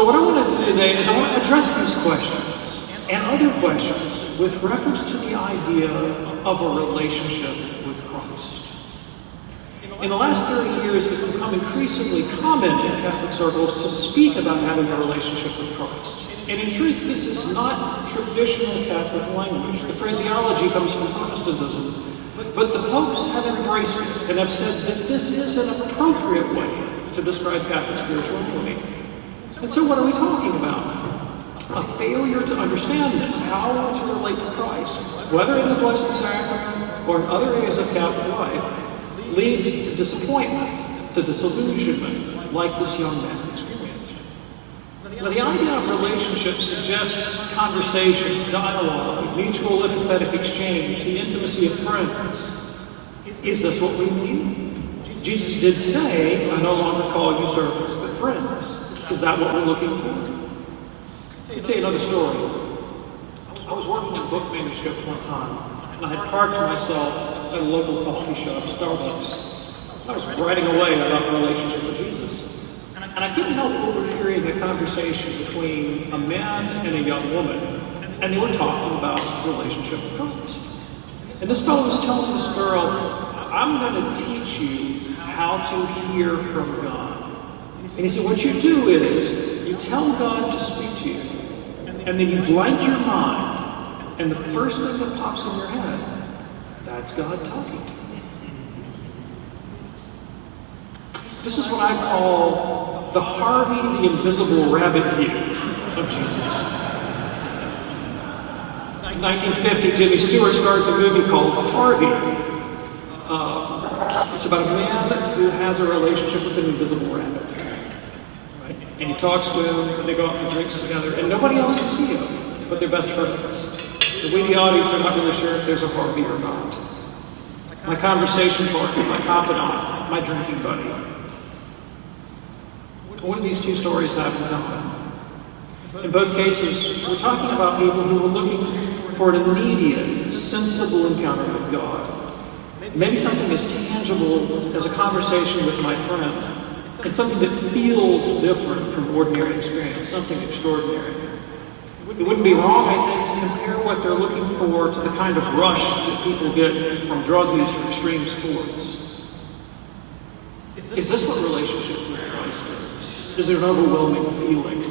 So what I want to do today is I want to address these questions and other questions with reference to the idea of a relationship with Christ. In the last 30 years, it's become increasingly common in Catholic circles to speak about having a relationship with Christ. And in truth, this is not traditional Catholic language. The phraseology comes from Protestantism. But the popes have embraced it and have said that this is an appropriate way to describe Catholic spirituality. And so what are we talking about? A failure to understand this, how to relate to Christ, whether in the Blessed Sacrament or in other areas of Catholic life, leads to disappointment, to disillusionment, like this young man experienced. Now, the idea of relationship suggests conversation, dialogue, mutual empathetic exchange, the intimacy of friends. Is this what we mean? Jesus did say, "I no longer call you servants, but friends." Is that what we're looking for? I'll tell you another story. I was working on book manuscripts one time, and I had parked myself at a local coffee shop, Starbucks. I was writing away about the relationship with Jesus. And I couldn't help overhearing a conversation between a man and a young woman, and they were talking about the relationship with Christ. And this fellow was telling this girl, "I'm going to teach you how to hear from God." And he said, what you do is, you tell God to speak to you, and then you blank your mind, and the first thing that pops in your head, that's God talking to you. This is what I call the Harvey the Invisible Rabbit view of Jesus. In 1950, Jimmy Stewart started a movie called Harvey. It's about a man who has a relationship with an invisible rabbit. Right? And he talks to him, and they go out for drinks together, and nobody else can see him, but they're best friends. So we, the audience, are not really sure if there's a Harvey or not. My conversation partner, my confidant, my drinking buddy. What do these two stories have in common? In both cases, we're talking about people who were looking for an immediate, sensible encounter with God. Maybe something as tangible as a conversation with my friend, and something that feels different from ordinary experience, something extraordinary. It wouldn't be wrong, I think, to compare what they're looking for to the kind of rush that people get from drug use or extreme sports. Is this what relationship with Christ is? Is it an overwhelming feeling?